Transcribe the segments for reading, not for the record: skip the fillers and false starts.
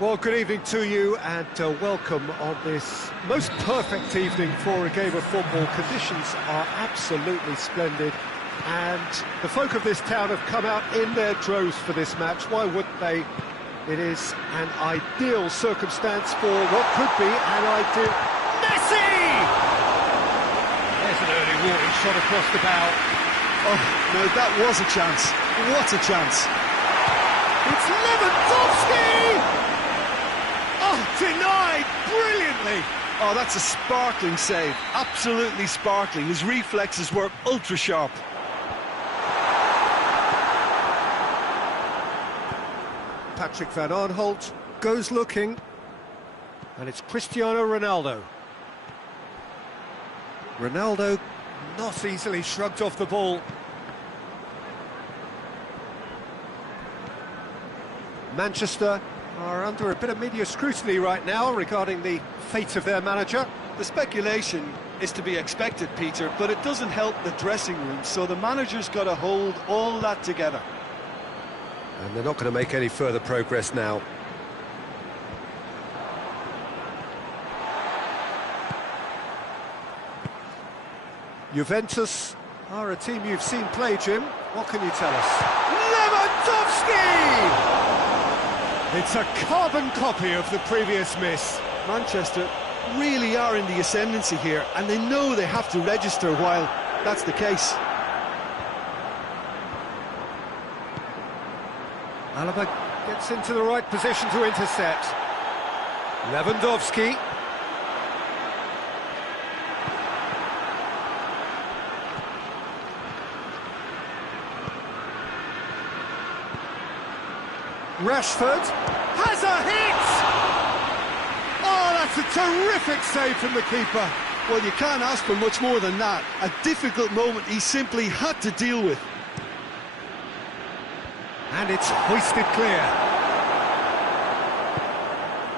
Well, good evening to you and welcome on this most perfect evening for a game of football. Conditions are absolutely splendid and the folk of this town have come out in their droves for this match. Why wouldn't they? It is an ideal circumstance for what could be an ideal... Messi! There's an early warning shot across the bow. Oh, no, that was a chance. What a chance. It's Lewandowski! Oh, denied brilliantly! Oh, that's a sparkling save. Absolutely sparkling. His reflexes were ultra-sharp. Patrick van Aanholt goes looking, and it's Cristiano Ronaldo. Ronaldo not easily shrugged off the ball. Manchester are under a bit of media scrutiny right now regarding the fate of their manager. The speculation is to be expected, Peter, but it doesn't help the dressing room, so the manager's got to hold all that together. And they're not going to make any further progress now. Juventus are a team you've seen play, Jim. What can you tell us? Lewandowski! It's a carbon copy of the previous miss. Manchester really are in the ascendancy here, and they know they have to register while that's the case. Alaba gets into the right position to intercept. Lewandowski. Rashford has a hit! Oh, that's a terrific save from the keeper. Well, you can't ask for much more than that. A difficult moment he simply had to deal with. And it's hoisted clear.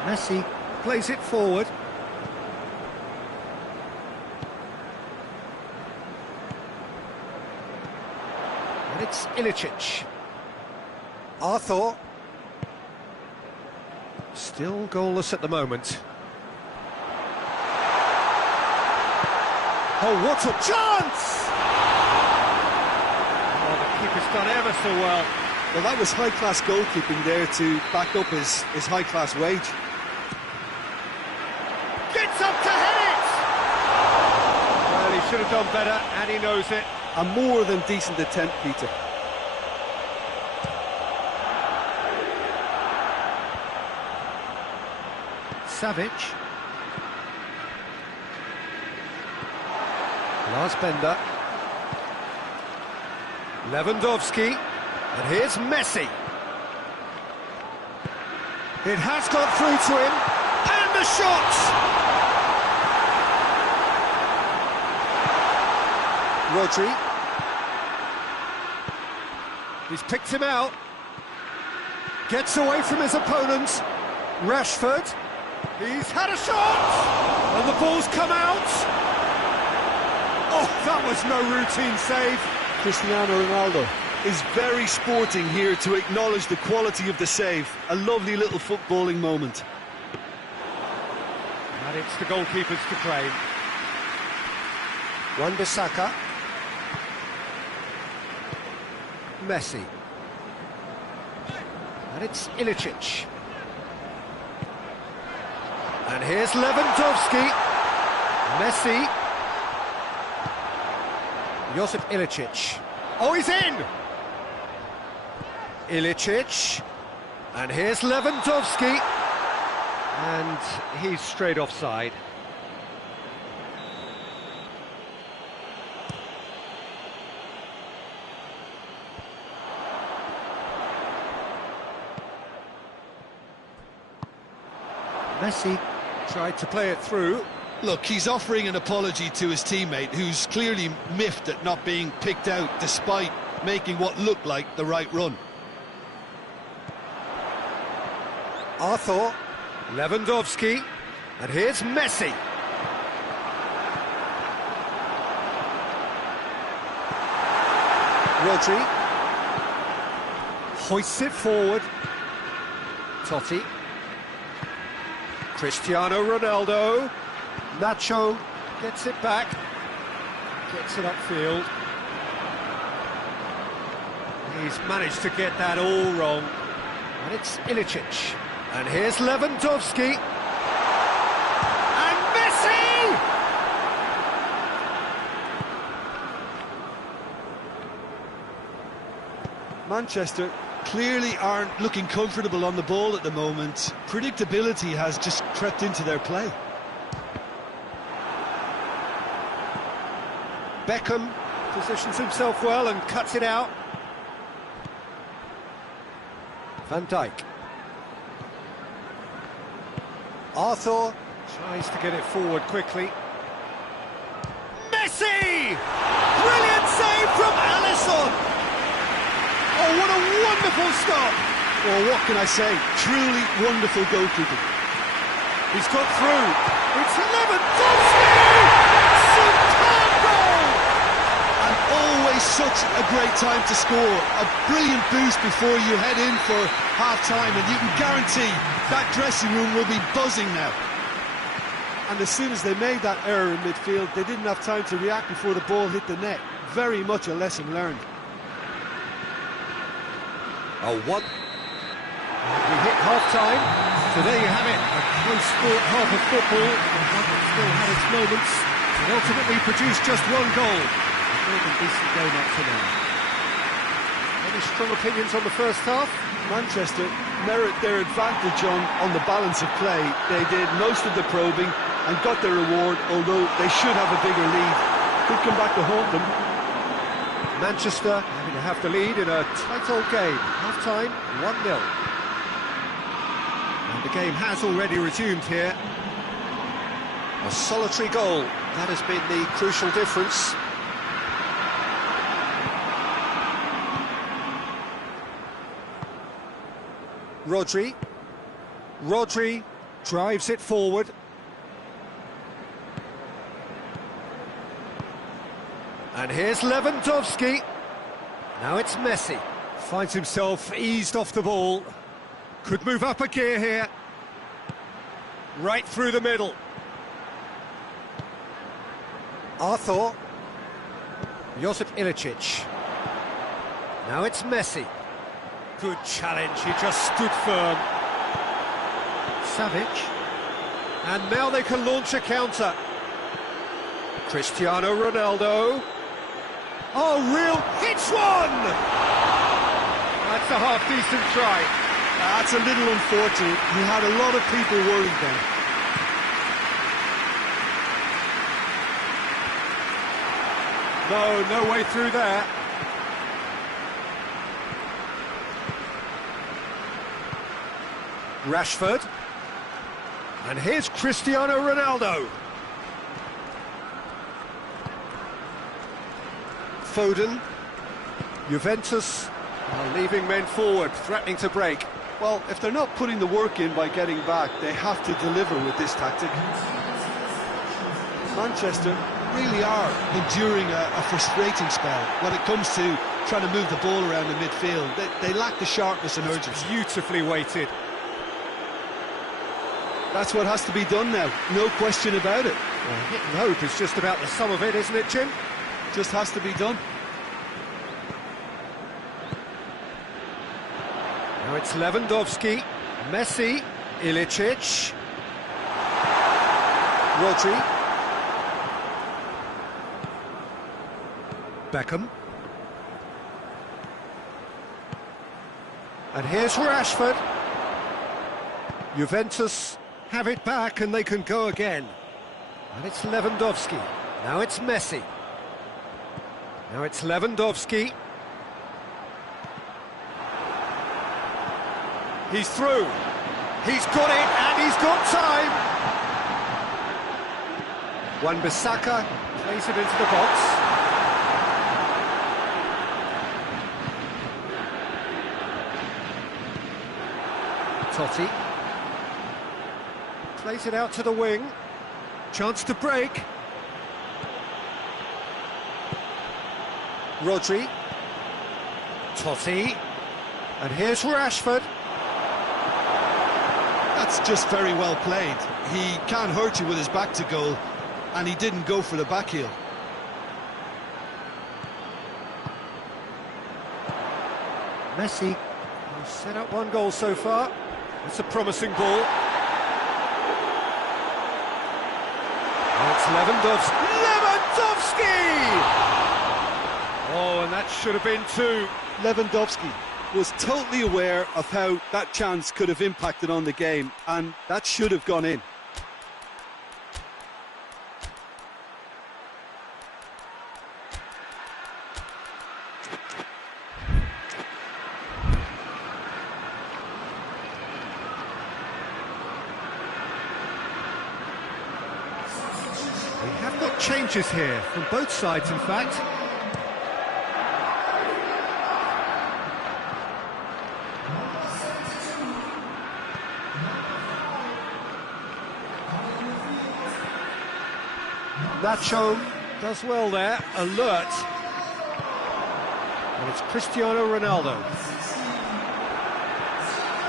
Messi plays it forward. And it's Ilicic. Arthur. Still goalless at the moment. Oh, what a chance! Oh, the keeper's done ever so well. Well, that was high-class goalkeeping there to back up his high-class wage. Gets up to head it! Well, he should have done better, and he knows it. A more than decent attempt, Peter. Savic. Lars Bender. Lewandowski. And here's Messi. It has got through to him. And the shot! Rodri. He's picked him out. Gets away from his opponent. Rashford. He's had a shot! And the ball's come out! Oh, that was no routine save. Cristiano Ronaldo is very sporting here to acknowledge the quality of the save. A lovely little footballing moment. And it's the goalkeepers to claim. Wan-Bissaka. Messi. And it's Ilicic. And here's Lewandowski. Messi. Josip Ilicic. Oh, he's in! Ilicic. And here's Lewandowski. And he's straight offside. Messi tried to play it through. Look, he's offering an apology to his teammate, who's clearly miffed at not being picked out despite making what looked like the right run. Arthur, Lewandowski, and here's Messi. Rodri hoists it forward. Totti. Cristiano Ronaldo. Nacho gets it back. Gets it upfield. He's managed to get that all wrong. And it's Ilicic. And here's Lewandowski. And Messi! Manchester clearly aren't looking comfortable on the ball at the moment. Predictability has just crept into their play. Beckham positions himself well and cuts it out. Van Dijk. Arthur tries to get it forward quickly. Messi! Brilliant save from Alisson! Oh, what a wonderful stop! Well, what can I say? Truly wonderful goalkeeping. He's got through. It's Lewandowski! Superb goal! And always such a great time to score. A brilliant boost before you head in for half-time, and you can guarantee that dressing room will be buzzing now. And as soon as they made that error in midfield, they didn't have time to react before the ball hit the net. Very much a lesson learned. Oh, what? We hit half-time. So there you have it, a close sport half of football. One that still had its moments, and ultimately produced just one goal. A more than decent game up to now. Any strong opinions on the first half? Manchester merit their advantage on the balance of play. They did most of the probing and got their reward, although they should have a bigger lead. Could come back to haunt them. Manchester having to have the lead in a tight old game. Half-time, 1-0. And the game has already resumed here. A solitary goal, that has been the crucial difference. Rodri drives it forward. And here's Lewandowski. Now it's Messi. Finds himself eased off the ball. Could move up a gear here. Right through the middle. Arthur. Josip Ilicic. Now it's Messi. Good challenge, he just stood firm. Savic. And now they can launch a counter. Cristiano Ronaldo. Oh, real hits one! That's a half-decent try. That's a little unfortunate. He had a lot of people worried then. No way through there. Rashford. And here's Cristiano Ronaldo. Foden. Juventus are leaving men forward, threatening to break. Well, if they're not putting the work in by getting back, they have to deliver with this tactic. Manchester Really are enduring a frustrating spell when it comes to trying to move the ball around the midfield. They lack the sharpness and urgency. Beautifully weighted. That's what has to be done now, no question about it. Well, hit and hope is just about the sum of it, isn't it, Jim? Just has to be done. Now it's Lewandowski, Messi, Ilicic, Rodri, Beckham, and here's Rashford. Juventus have it back and they can go again. And it's Lewandowski. Now it's Messi. Now it's Lewandowski. He's through. He's got it and he's got time. Wan-Bissaka plays it into the box. Totti plays it out to the wing. Chance to break. Rodri. Totti. And here's Rashford. That's just very well played. He can't hurt you with his back to goal, and he didn't go for the back heel. Messi has set up one goal so far. It's a promising ball. It's Lewandowski. Oh, and that should have been two. Lewandowski was totally aware of how that chance could have impacted on the game, and that should have gone in. We have got changes here from both sides, in fact. Nacho does well there, alert. And it's Cristiano Ronaldo.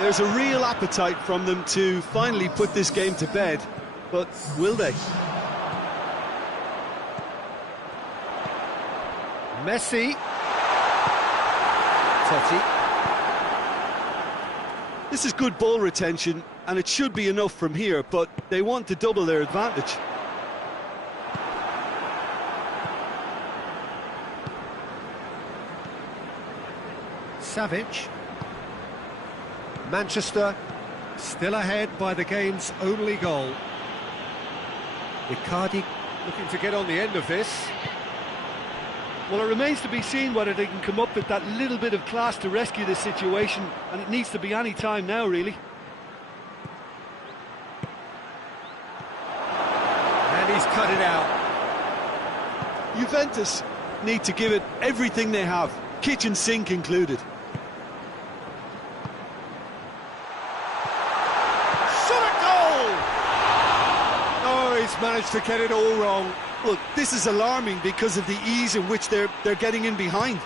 There's a real appetite from them to finally put this game to bed, but will they? Messi. Totti. This is good ball retention, and it should be enough from here, but they want to double their advantage. Savic. Manchester still ahead by the game's only goal. Icardi looking to get on the end of this. Well, it remains to be seen whether they can come up with that little bit of class to rescue this situation, and it needs to be any time now, really. And he's cut it out. Juventus need to give it everything they have, kitchen sink included. He's managed to get it all wrong. Look, this is alarming because of the ease in which they're getting in behind.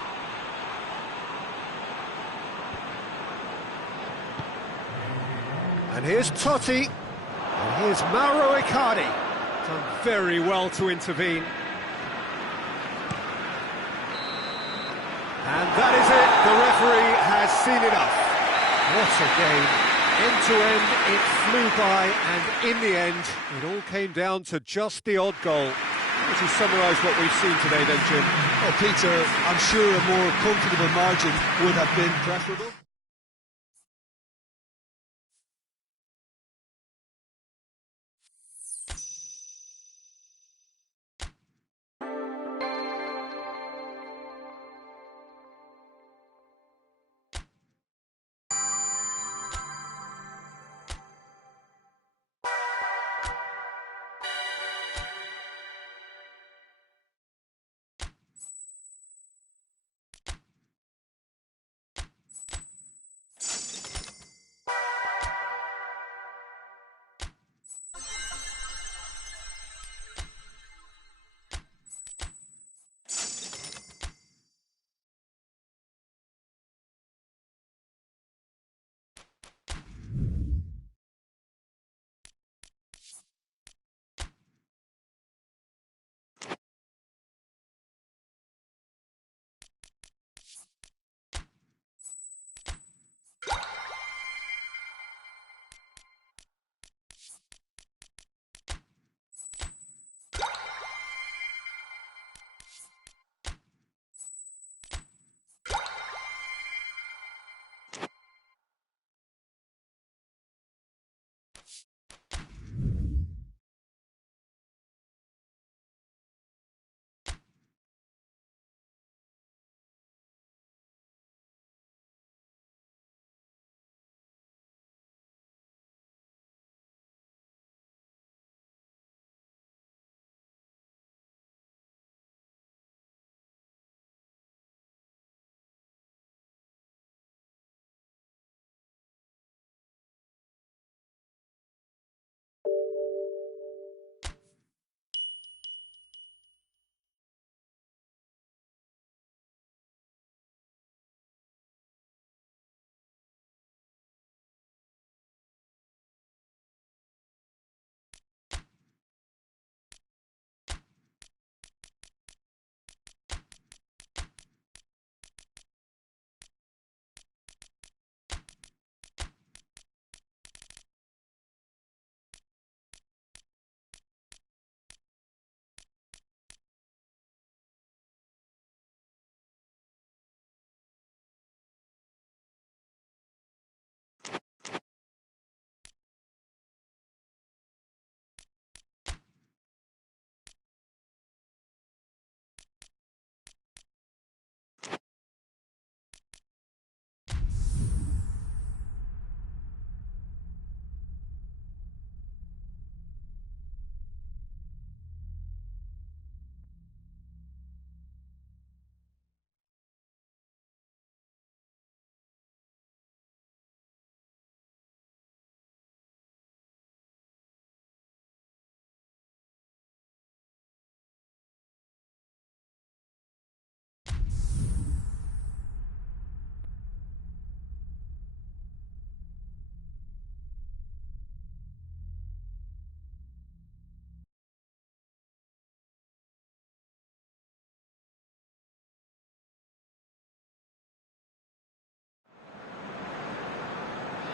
And here's Totti. And here's Mauro Icardi. Done very well to intervene. And that is it. The referee has seen enough. What a game. End to end, it flew by, and in the end, it all came down to just the odd goal. Would you summarise what we've seen today then, Jim? Oh, Peter, I'm sure a more comfortable margin would have been preferable.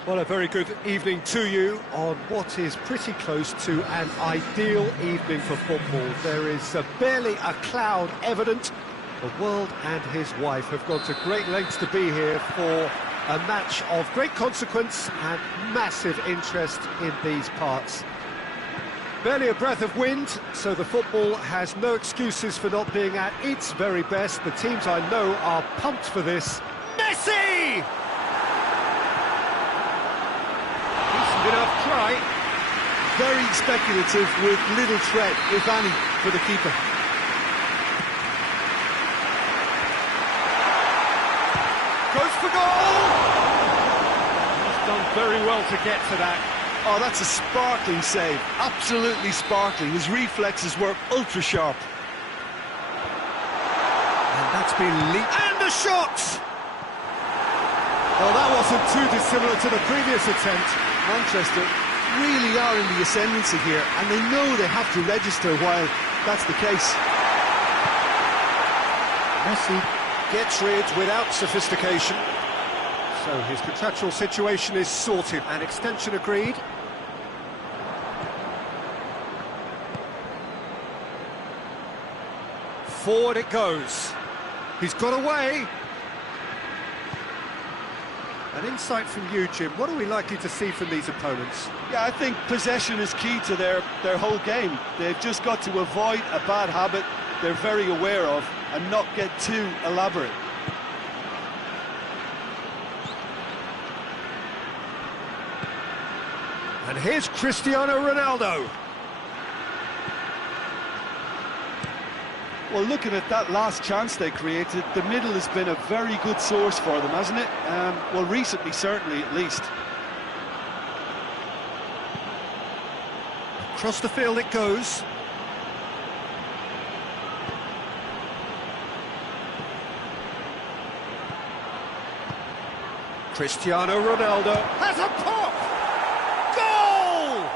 Well, a very good evening to you on what is pretty close to an ideal evening for football. There is barely a cloud evident. The world and his wife have gone to great lengths to be here for a match of great consequence and massive interest in these parts. Barely a breath of wind, so the football has no excuses for not being at its very best. The teams I know are pumped for this. Messi! Decent enough try. Very speculative with little threat, if any, for the keeper. Goes for goal! He's done very well to get to that. Oh, that's a sparkling save. Absolutely sparkling. His reflexes were ultra sharp. And that's been leaped. And a shot! Well, that wasn't too dissimilar to the previous attempt. Manchester really are in the ascendancy here, and they know they have to register while that's the case. Messi gets rid without sophistication. So his contractual situation is sorted. An extension agreed. Forward it goes. He's got away. An insight from you, Jim. What are we likely to see from these opponents? Yeah, I think possession is key to their whole game. They've just got to avoid a bad habit they're very aware of and not get too elaborate. And here's Cristiano Ronaldo. Well, looking at that last chance they created, the middle has been a very good source for them, hasn't it? Well, recently, certainly, at least. Across the field it goes. Cristiano Ronaldo has a pop! Goal!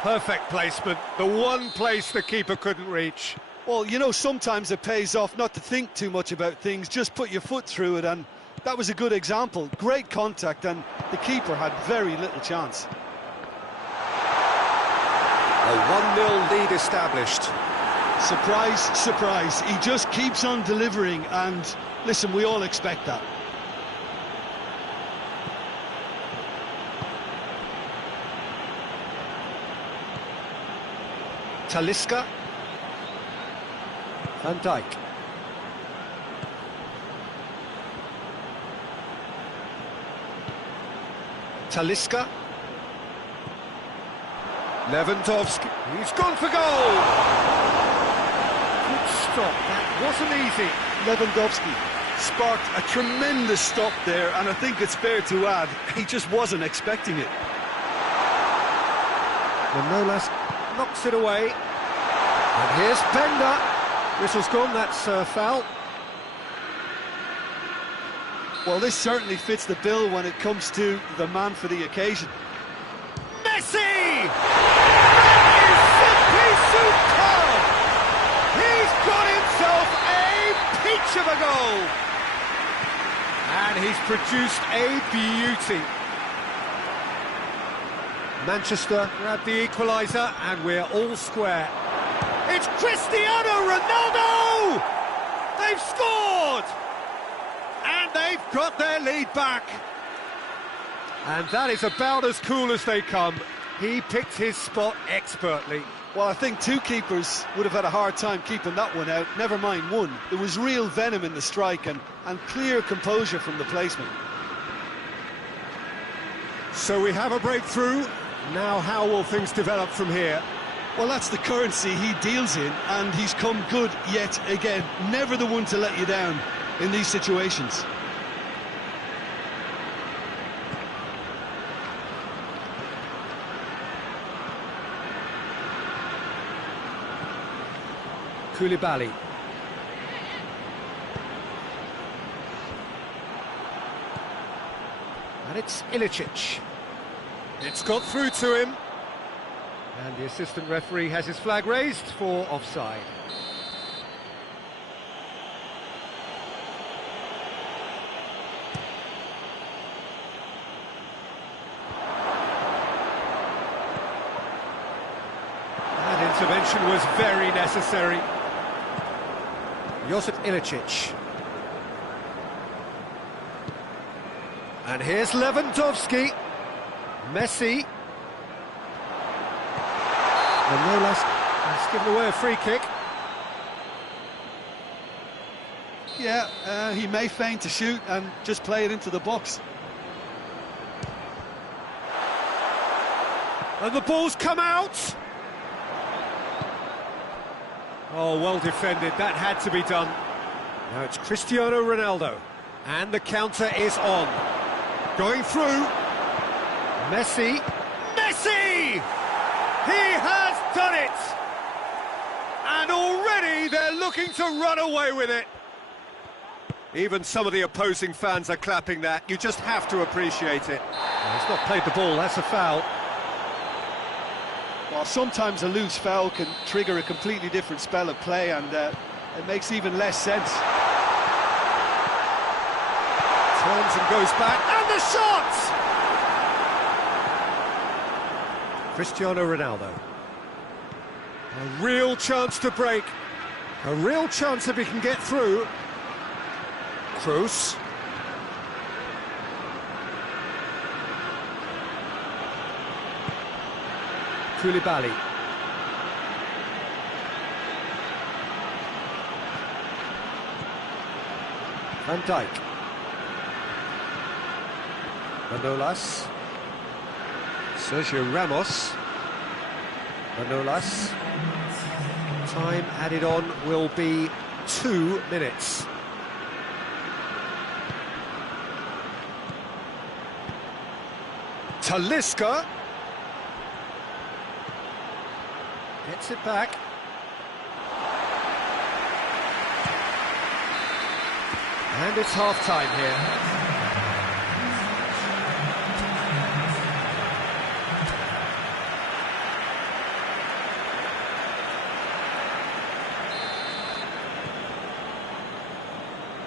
Perfect placement, the one place the keeper couldn't reach. Well, you know, sometimes it pays off not to think too much about things, just put your foot through it, and that was a good example. Great contact, and the keeper had very little chance. A 1-0 lead established. Surprise, surprise. He just keeps on delivering, and listen, we all expect that. Talisca. Van Dijk. Talisca. Lewandowski. He's gone for goal! Good stop. That wasn't easy. Lewandowski sparked a tremendous stop there, and I think it's fair to add, he just wasn't expecting it. Manolas knocks it away. And here's Bender. Whistle's gone, that's foul. Well, this certainly fits the bill when it comes to the man for the occasion. Messi! That is simply superb! He's got himself a peach of a goal! And he's produced a beauty. Manchester grab the equaliser, and we're all square. It's Cristiano Ronaldo! They've scored! And they've got their lead back. And that is about as cool as they come. He picked his spot expertly. Well, I think two keepers would have had a hard time keeping that one out, never mind one. There was real venom in the strike and clear composure from the placement. So we have a breakthrough. Now how will things develop from here? Well, that's the currency he deals in, and he's come good yet again. Never the one to let you down in these situations. Koulibaly. And it's Ilicic. It's got through to him. And the assistant referee has his flag raised for offside. intervention was very necessary. Josip Ilicic. And here's Lewandowski. Messi. Manolas has given away a free kick. Yeah, he may feign to shoot and just play it into the box. And the ball's come out. Oh, well defended. That had to be done. Now it's Cristiano Ronaldo. And the counter is on. Going through. Messi. Messi! He has done it! And already they're looking to run away with it. Even some of the opposing fans are clapping that. You just have to appreciate it. Well, he's not played the ball, that's a foul. Well, sometimes a loose foul can trigger a completely different spell of play, and it makes even less sense. Turns and goes back, and the shot! Cristiano Ronaldo. A real chance to break. A real chance if he can get through. Kroos. Koulibaly. Van Dijk. Manolas. Sergio Ramos. Manolas. Time added on will be 2 minutes. Talisca. Gets it back. And it's half-time here.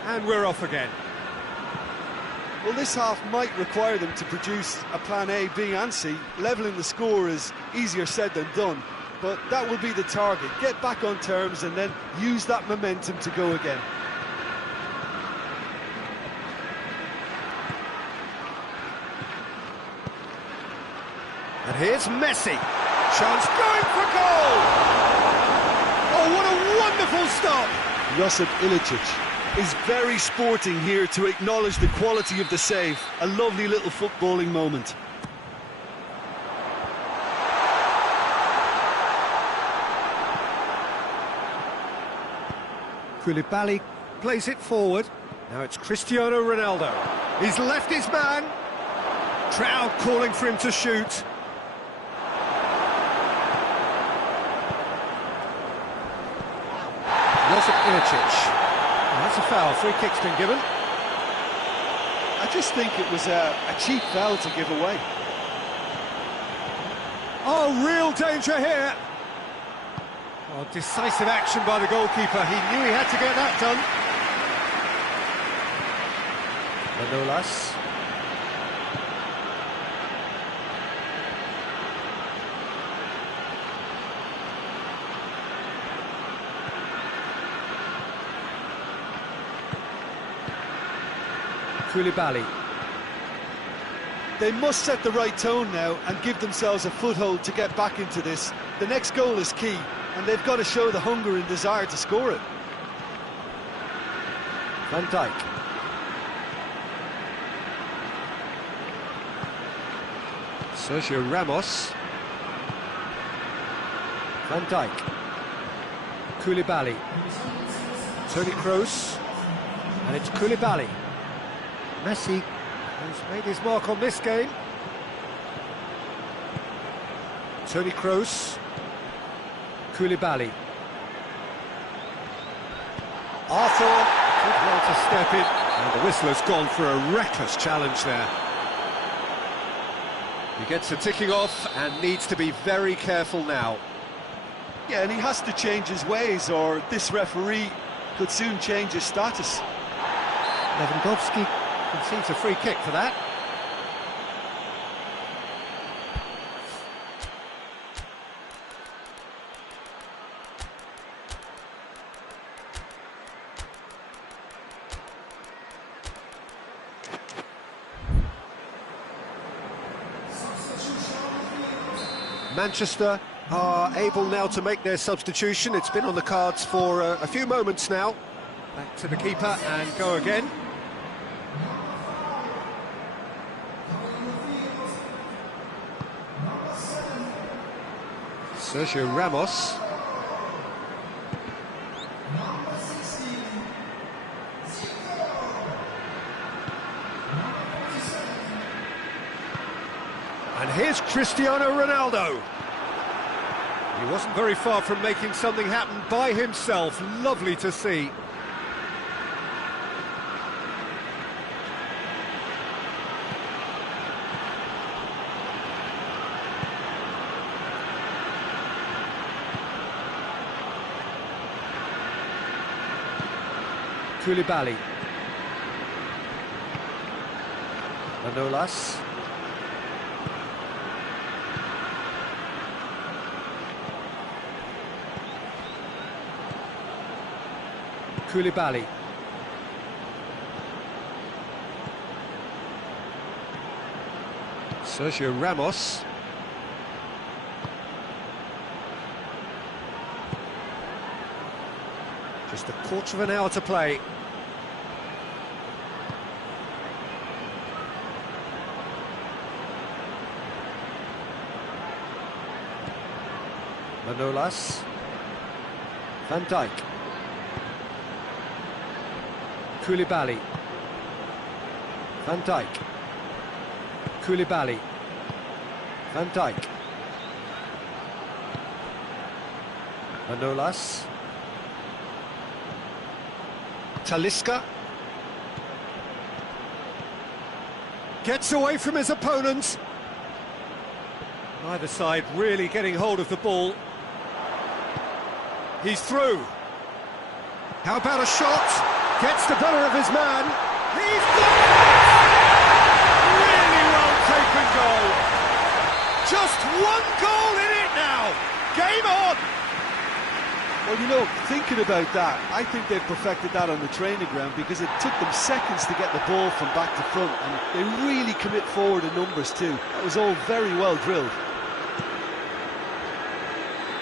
And we're off again. Well, this half might require them to produce a plan A, B and C. Levelling the score is easier said than done, but that will be the target. Get back on terms and then use that momentum to go again. And here's Messi. Chance going for goal! Oh, what a wonderful stop! Josip Ilicic is very sporting here to acknowledge the quality of the save. A lovely little footballing moment. Koulibaly plays it forward. Now it's Cristiano Ronaldo. He's left his man. Crowd calling for him to shoot. Josip Ilicic. That's a foul. Free kick's been given. I just think it was a cheap foul to give away. Oh, real danger here. Oh, decisive action by the goalkeeper. He knew he had to get that done. Manolas. Koulibaly. They must set the right tone now and give themselves a foothold to get back into this. The next goal is key, and they've got to show the hunger and desire to score it. Van Dijk. Sergio Ramos. Van Dijk. Koulibaly. Toni Kroos. And it's Koulibaly. Messi has made his mark on this game. Toni Kroos. Koulibaly. Arthur did well to step in, and the whistler's gone for a reckless challenge there. He gets a ticking off and needs to be very careful now. Yeah, and he has to change his ways, or this referee could soon change his status. Lewandowski concedes a free kick for that. Manchester are able now to make their substitution. It's been on the cards for a few moments now. Back to the keeper and go again. Sergio Ramos. And here's Cristiano Ronaldo. He wasn't very far from making something happen by himself. Lovely to see. Koulibaly. Manolas. Koulibaly. Sergio Ramos. Just a quarter of an hour to play. Manolas. Van Dijk. Koulibaly. Van Dijk. Koulibaly. Van Dijk. Manolas. Talisca. Gets away from his opponent. Neither side really getting hold of the ball. He's through. How about a shot? Gets the better of his man. He's got it! Really well taken goal. Just one goal in it now. Game on. Well, you know, thinking about that, I think they've perfected that on the training ground because it took them seconds to get the ball from back to front, and they really commit forward in numbers too. That was all very well drilled.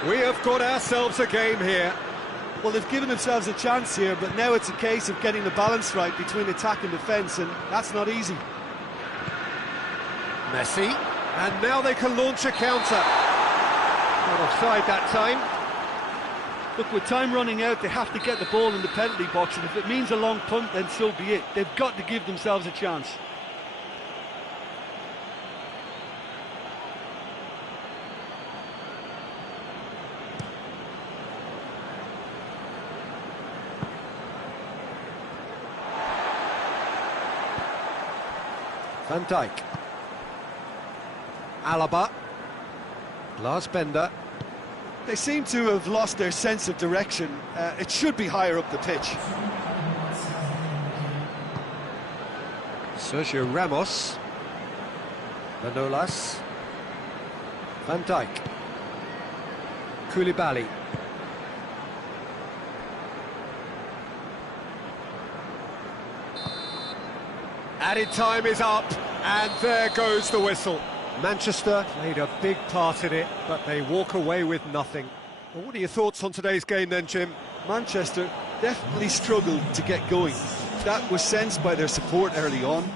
We have got ourselves a game here. Well, they've given themselves a chance here, but now it's a case of getting the balance right between attack and defence, and that's not easy. Messi, and now they can launch a counter. Not offside that time. Look, with time running out, they have to get the ball in the penalty box, and if it means a long punt, then so be it. They've got to give themselves a chance. Van Dijk. Alaba. Lars Bender. They seem to have lost their sense of direction. It should be higher up the pitch. Sergio Ramos. Manolas. Van Dijk. Koulibaly. Added time is up, and there goes the whistle. Manchester played a big part in it, but they walk away with nothing. Well, what are your thoughts on today's game then, Jim? Manchester definitely struggled to get going. That was sensed by their support early on.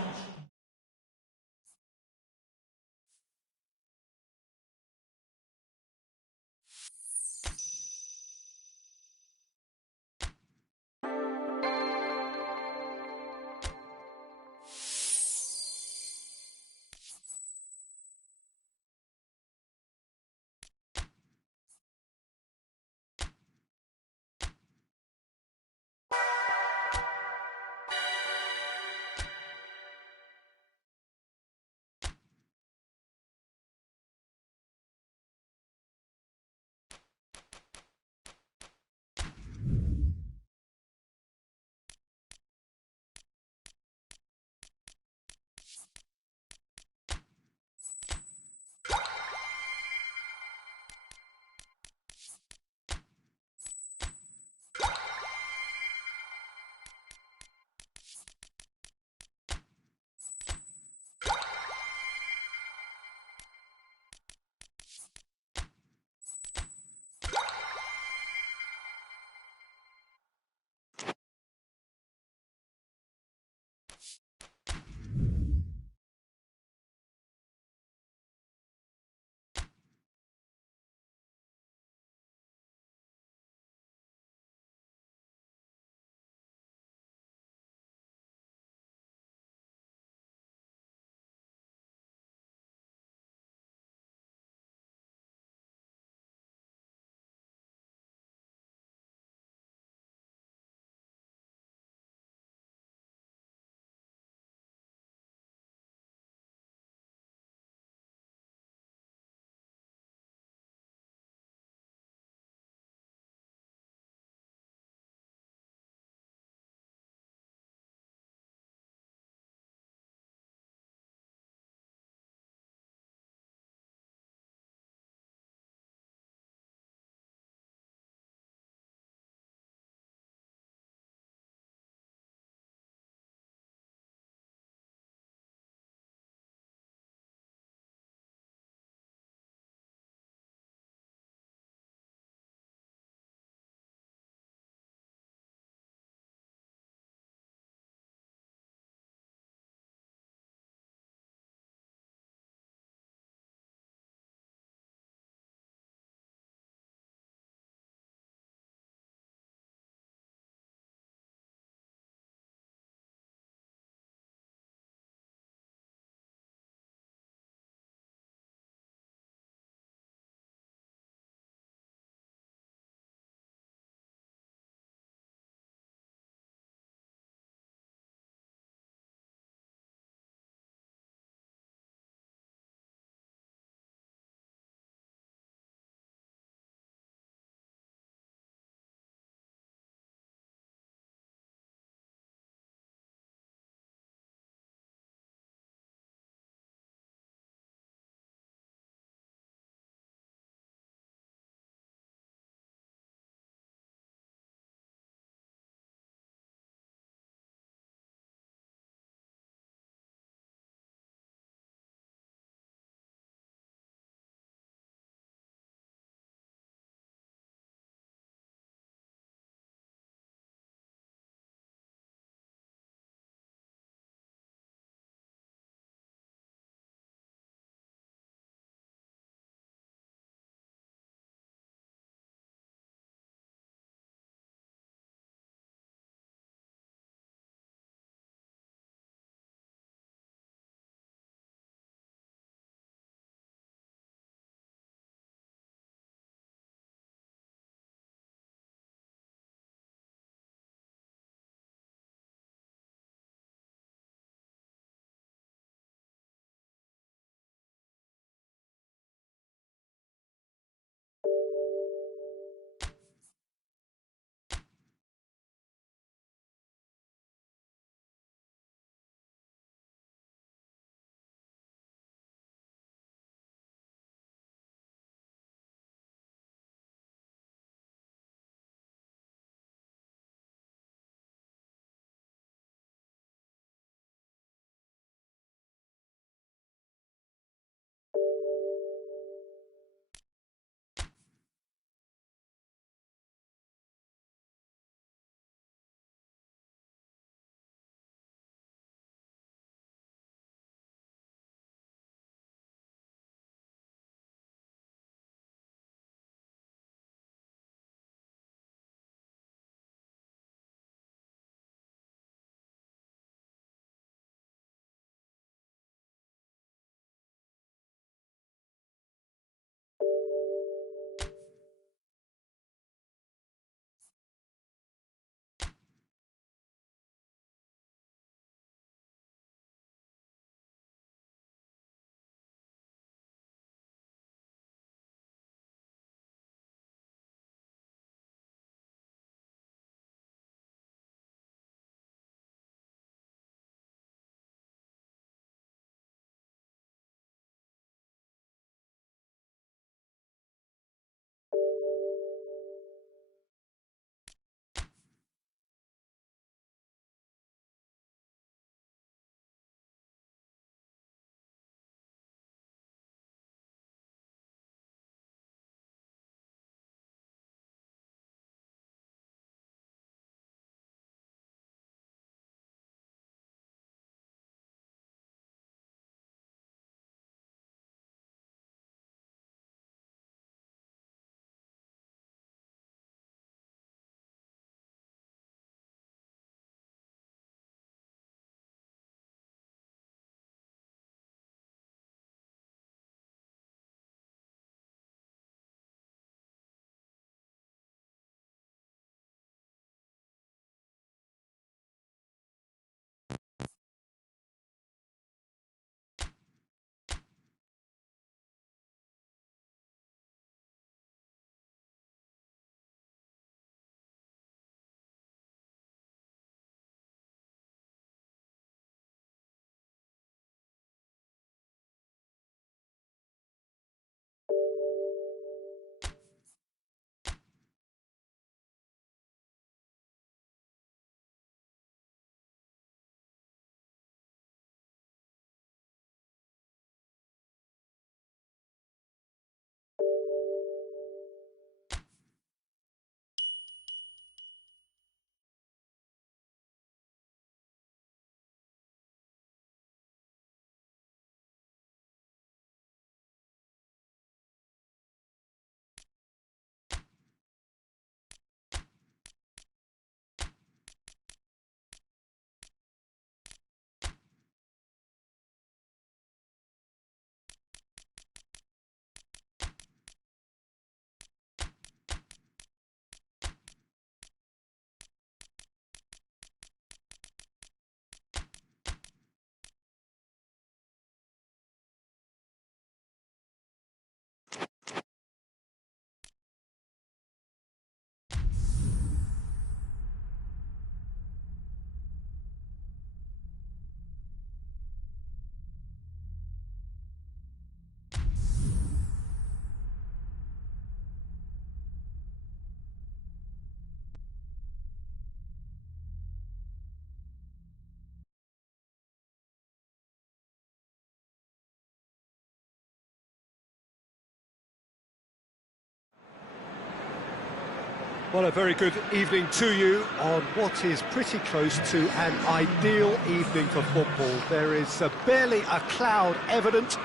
Well, a very good evening to you on what is pretty close to an ideal evening for football. There is barely a cloud evident.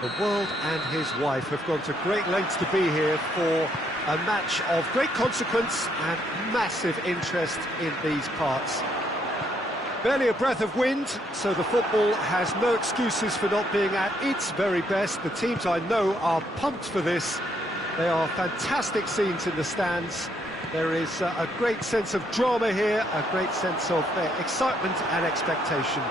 The world and his wife have gone to great lengths to be here for a match of great consequence and massive interest in these parts. Barely a breath of wind, so the football has no excuses for not being at its very best. The teams I know are pumped for this. They are fantastic scenes in the stands. There is a great sense of drama here, a great sense of excitement and expectation.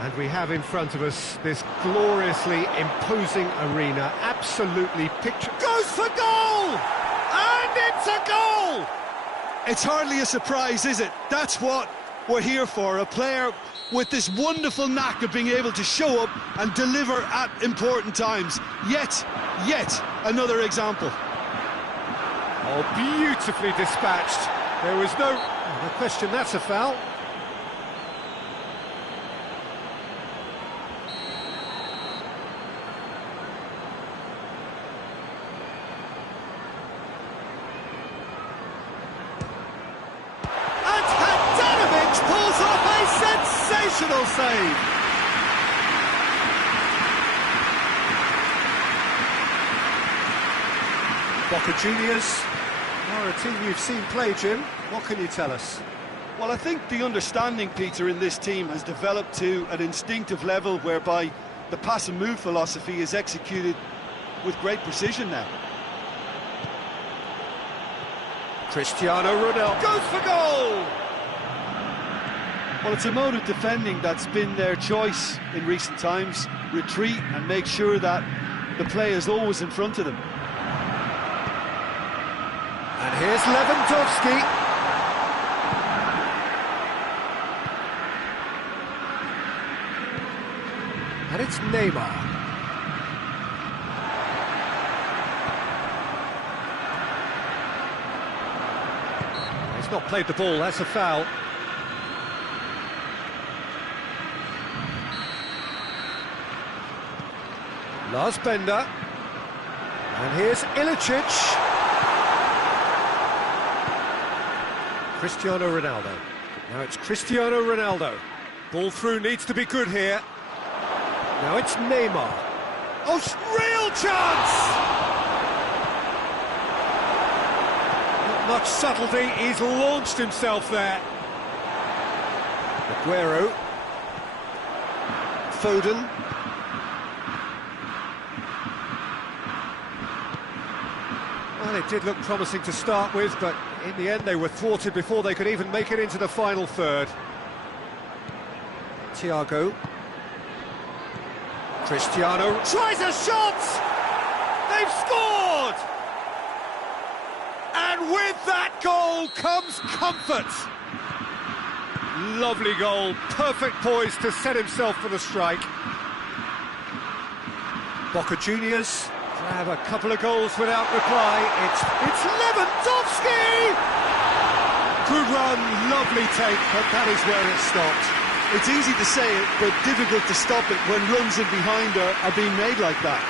And we have in front of us this gloriously imposing arena, absolutely picture... Goes for goal! And it's a goal! It's hardly a surprise, is it? That's what we're here for, a player with this wonderful knack of being able to show up and deliver at important times. Yet another example. Oh, beautifully dispatched. There was no question, that's a foul. Pulls off a sensational save. Boca Juniors are a team you've seen play, Jim. What can you tell us? Well, I think the understanding, Peter, in this team has developed to an instinctive level whereby the pass and move philosophy is executed with great precision now. Cristiano Ronaldo goes for goal! Well, it's a mode of defending that's been their choice in recent times. Retreat and make sure that the play is always in front of them. And here's Lewandowski. And it's Neymar. He's not played the ball, that's a foul. Lars Bender, and here's Ilicic. Cristiano Ronaldo. Now it's Cristiano Ronaldo. Ball through needs to be good here. Now it's Neymar. Oh, real chance! Not much subtlety, he's launched himself there. Aguero. Foden. Well, it did look promising to start with, but in the end they were thwarted before they could even make it into the final third. Thiago. Cristiano tries a shot! They've scored! And with that goal comes comfort. Lovely goal, perfect poise to set himself for the strike. Boca Juniors have a couple of goals without reply. It's Lewandowski! Good run, lovely take, but that is where it stopped. It's easy to say it, but difficult to stop it when runs in behind are being made like that.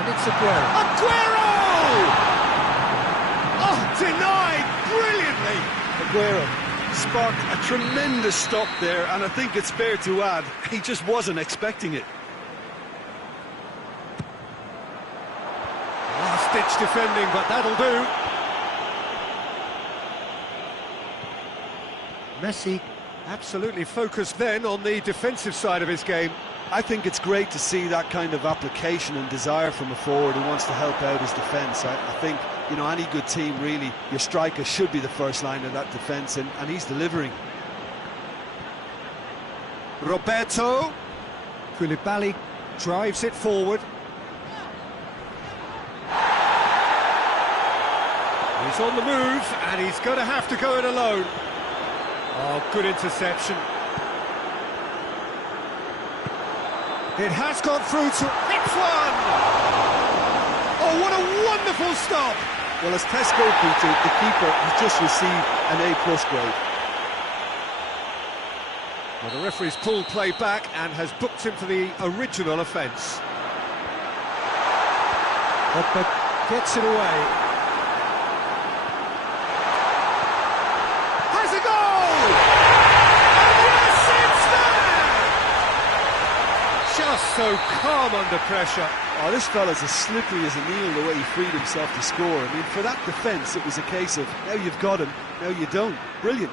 And it's Aguero. Aguero! Oh, denied brilliantly! Aguero sparked a tremendous stop there, and I think it's fair to add, he just wasn't expecting it. Last-ditch defending, but that'll do. Messi absolutely focused then on the defensive side of his game. I think it's great to see that kind of application and desire from a forward who wants to help out his defence. I think, you know, any good team, really, your striker should be the first line of that defence, and he's delivering. Roberto. Koulibaly drives it forward. He's on the move, and he's going to have to go it alone. Oh, good interception. It has gone through to... It's one! Oh, what a wonderful stop! Well, as test goalkeeper, the keeper has just received an A+ grade. Well, the referee's pulled play back and has booked him for the original offence. Pogba gets it away. Has a goal! And yes, it's there! Just so calm under pressure. Oh, this fella's as slippery as an eel the way he freed himself to score. I mean, for that defence, it was a case of, now you've got him, now you don't. Brilliant.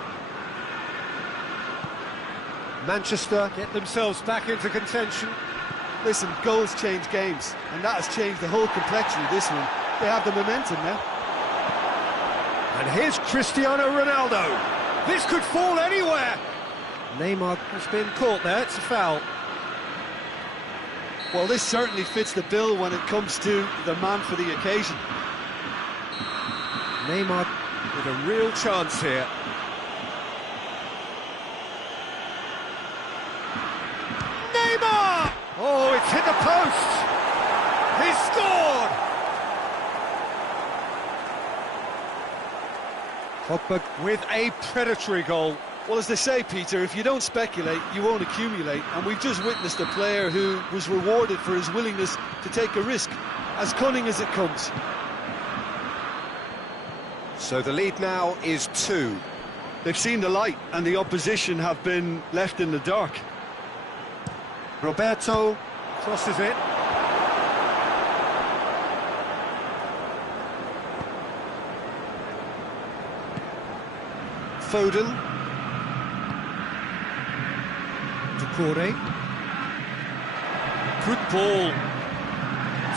Manchester get themselves back into contention. Listen, goals change games, and that has changed the whole complexion of this one. They have the momentum now. And here's Cristiano Ronaldo. This could fall anywhere. Neymar has been caught there, it's a foul. Well, this certainly fits the bill when it comes to the man for the occasion. Neymar with a real chance here. Neymar! Oh, it's hit the post! He's scored! Pogba with a predatory goal. Well, as they say, Peter, if you don't speculate, you won't accumulate. And we've just witnessed a player who was rewarded for his willingness to take a risk, as cunning as it comes. So the lead now is 2. They've seen the light, and the opposition have been left in the dark. Roberto crosses it. Foden. Decore. Good ball.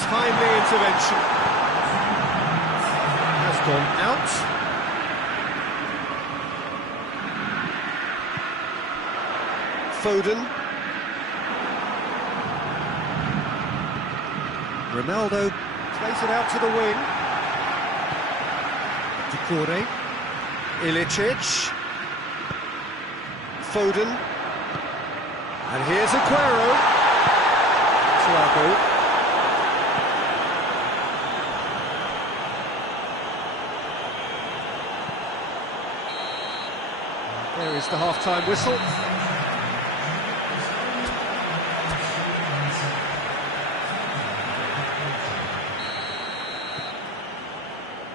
Timely intervention. Has gone out. Foden. Ronaldo plays it out to the wing. Decore. Ilicic. Foden. And here's Aguero. Thiago. There is the half-time whistle.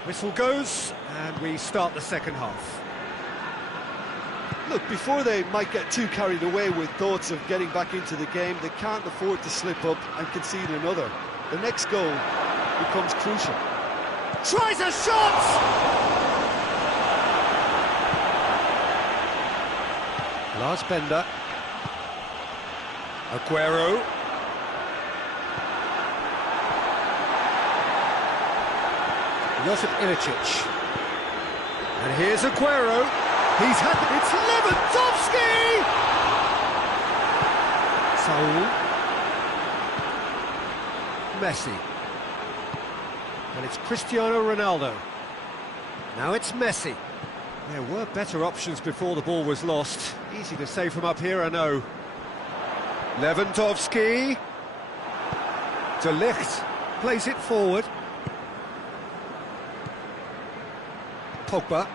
Whistle goes, and we start the second half. Look, before they might get too carried away with thoughts of getting back into the game, they can't afford to slip up and concede another. The next goal becomes crucial. Tries a shot! Lars Bender. Aguero. Josip Ilicic. And here's Aguero. He's had it's Lewandowski! Saul. Messi. And it's Cristiano Ronaldo. Now it's Messi. There were better options before the ball was lost. Easy to say from up here, I know. Lewandowski. De Ligt plays it forward. Pogba.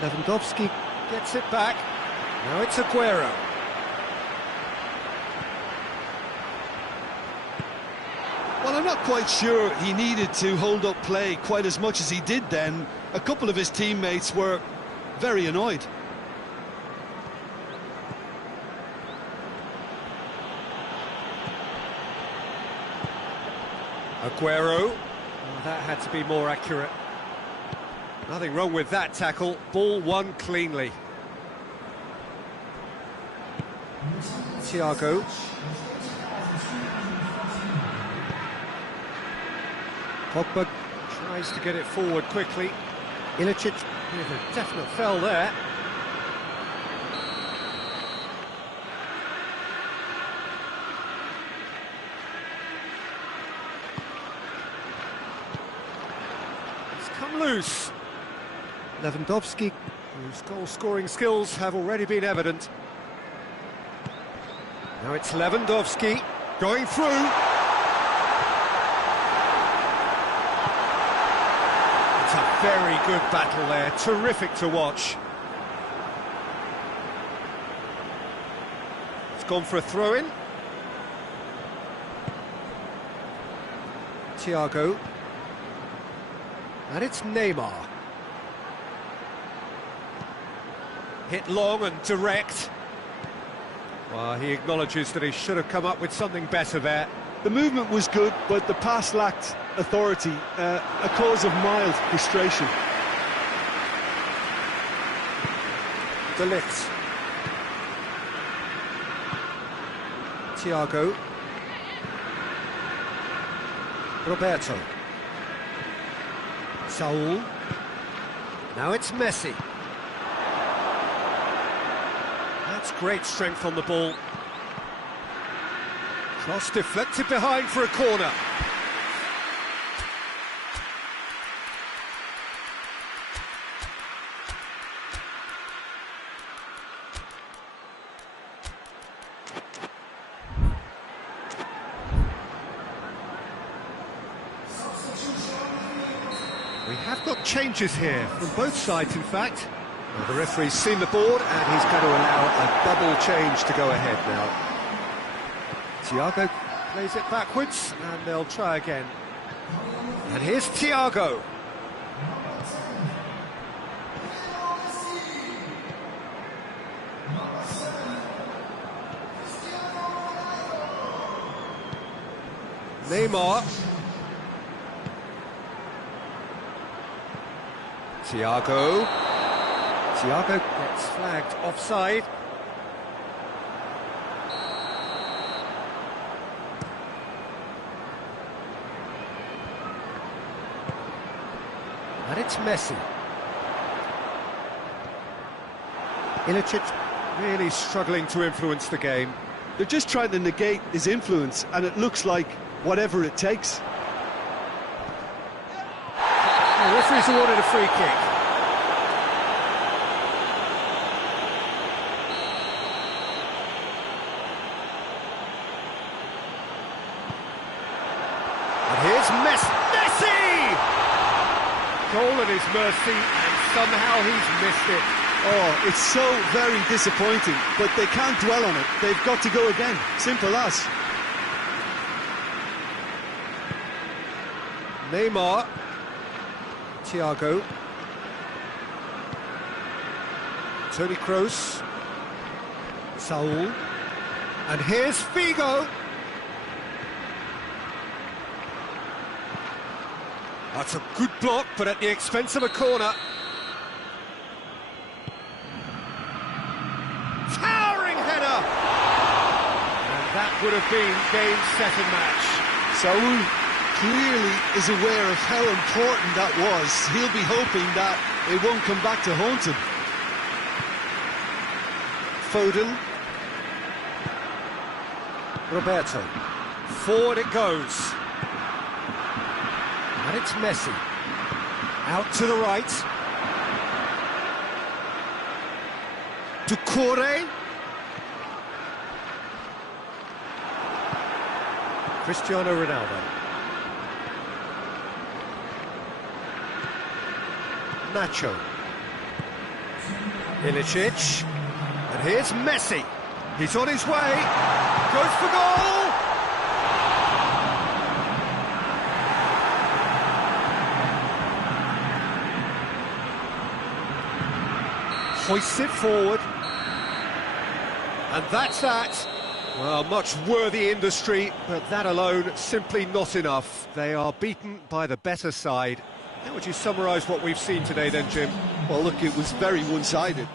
Lewandowski gets it back. Now it's Aguero. Well, I'm not quite sure he needed to hold up play quite as much as he did then. A couple of his teammates were very annoyed. Aguero. Oh, that had to be more accurate. Nothing wrong with that tackle. Ball won cleanly. Thiago. Pogba tries to get it forward quickly. Ilicic with a definite foul there. It's come loose. Lewandowski, whose goal-scoring skills have already been evident. Now it's Lewandowski going through. It's a very good battle there, terrific to watch. gone for a throw-in. Thiago. And it's Neymar. Hit long and direct. Well, he acknowledges that he should have come up with something better there. The movement was good, but the pass lacked authority, a cause of mild frustration. De Ligt. Thiago. Roberto. Saul. Now it's Messi. That's great strength on the ball. Cross deflected behind for a corner. We have got changes here from both sides, in fact. Well, the referee's seen the board and he's going to allow a double change to go ahead now. Thiago plays it backwards and they'll try again. And here's Thiago. Neymar. Thiago. Thiago gets flagged offside. And it's Messi. Ilicic really struggling to influence the game. They're just trying to negate his influence, and it looks like whatever it takes. The referee's awarded a free kick. And here's Messi! Goal at his mercy, and somehow he's missed it. Oh, it's so very disappointing, but they can't dwell on it. They've got to go again. Simple as. Neymar. Thiago. Toni Kroos. Saul. And here's Figo. That's a good block, but at the expense of a corner. Towering header! And that would have been game, set and match. Saul clearly is aware of how important that was. He'll be hoping that it won't come back to haunt him. Foden. Roberto. Forward it goes. And it's Messi. Out to the right. To Corre. Cristiano Ronaldo. Nacho. Ilicic. And here's Messi. He's on his way. Goes for goal. Hoists it forward. And that's that. Well, much worthy industry, but that alone simply not enough. They are beaten by the better side. How would you summarise what we've seen today then, Jim? Well, look, it was very one-sided.